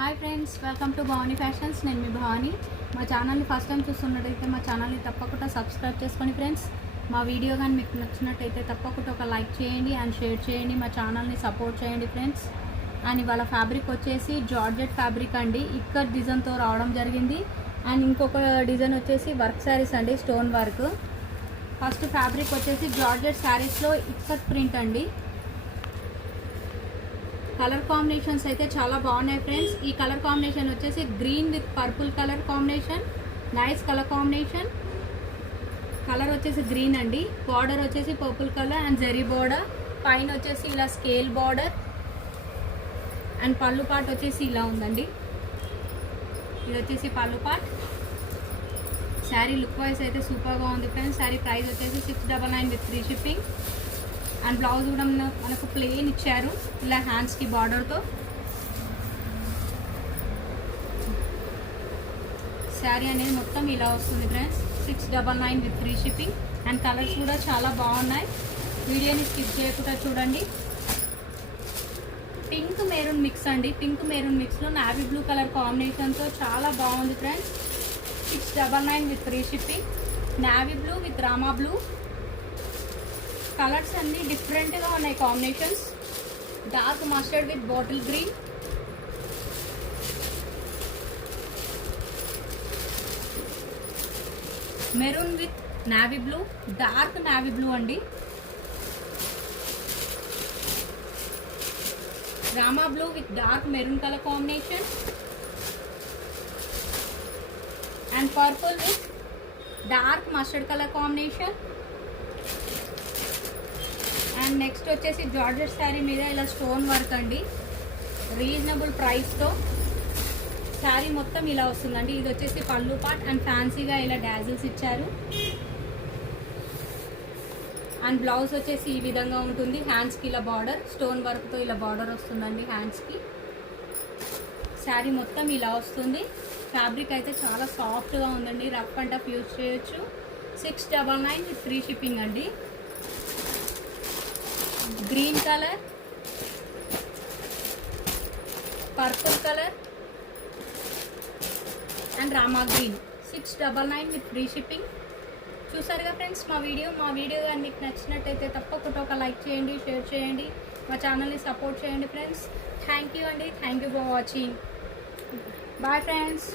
Hi friends, welcome to Bhavani fashions. నేను మీ భవానీ. మా ఛానల్ని ఫస్ట్ టైం చూస్తున్నట్టయితే మా ఛానల్ని తప్పకుండా సబ్స్క్రైబ్ చేసుకోండి ఫ్రెండ్స్. మా వీడియో కానీ మీకు నచ్చినట్టయితే తప్పకుండా ఒక లైక్ చేయండి అండ్ షేర్ చేయండి. మా ఛానల్ని సపోర్ట్ చేయండి ఫ్రెండ్స్. అండ్ ఇవాళ ఫ్యాబ్రిక్ వచ్చేసి జార్జెట్ ఫ్యాబ్రిక్ అండి, ఇక్కడ డిజైన్తో రావడం జరిగింది. అండ్ ఇంకొక డిజైన్ వచ్చేసి వర్క్ శారీస్ అండి, స్టోన్ వర్క్. ఫస్ట్ ఫ్యాబ్రిక్ వచ్చేసి జార్జెట్ శారీస్లో ఇక్కత్ ప్రింట్ అండి. కలర్ కాంబినేషన్స్ అయితే చాలా బాగున్నాయి ఫ్రెండ్స్. ఈ కలర్ కాంబినేషన్ వచ్చేసి green with purple colour combination, nice colour combination. Colour వచ్చేసి గ్రీన్ అండి, బార్డర్ వచ్చేసి purple colour and zari border, పైన వచ్చేసి ఇలా స్కేల్ బార్డర్ అండ్ పళ్ళు పార్ట్ వచ్చేసి ఇలా ఉందండి. ఇది వచ్చేసి పళ్ళు పార్ట్. శారీ లుక్ వైజ్ అయితే సూపర్గా ఉంది ఫ్రెండ్స్. శారీ ప్రైస్ వచ్చేసి 699 with free shipping. And blouse కూడా మనకు ప్లెయిన్ ఇచ్చారు ఇలా హ్యాండ్స్కి బార్డర్తో. శారీ అనేది మొత్తం ఇలా వస్తుంది friends. 699 with free shipping. And colours కూడా చాలా బాగున్నాయి, వీడియోని స్కిప్ చేయకుండా చూడండి. పింక్ మెరూన్ మిక్స్ అండి, పింక్ మెరూన్ మిక్స్లో నావీ బ్లూ కలర్ కాంబినేషన్తో చాలా బాగుంది friends. 699 with free shipping. Navy blue with Rama blue. Colours అన్నీ డిఫరెంట్గా ఉన్నాయి combinations. Dark mustard with bottle green, maroon with navy blue, dark navy blue అండి. Rama blue with dark maroon colour combination and purple with dark mustard colour combination. And next వచ్చేసి georgette sari మీద ఇలా stone work అండి, reasonable ప్రైస్తో. శారీ మొత్తం ఇలా వస్తుందండి. ఇది వచ్చేసి పళ్ళు పార్ట్ అండ్ ఫ్యాన్సీగా ఇలా డాజిల్స్ ఇచ్చారు. అండ్ బ్లౌజ్ వచ్చేసి ఈ విధంగా ఉంటుంది. హ్యాండ్స్కి ఇలా బార్డర్, స్టోన్ వర్క్తో ఇలా బార్డర్ వస్తుందండి హ్యాండ్స్కి. శారీ మొత్తం ఇలా వస్తుంది. ఫ్యాబ్రిక్ అయితే చాలా సాఫ్ట్గా ఉందండి, రఫ్ అండ్ టఫ్ యూజ్ చేయొచ్చు. 699 విత్ ఫ్రీ షిప్పింగ్ అండి. Green colour, purple colour and Rama green. 699 with free shipping. చూసారుగా ఫ్రెండ్స్ మా వీడియో కానీ మీకు నచ్చినట్టయితే తప్పకుండా ఒక లైక్ చేయండి, షేర్ చేయండి, మా ఛానల్ని సపోర్ట్ చేయండి ఫ్రెండ్స్. థ్యాంక్ యూ అండి, thank you for watching. Bye friends.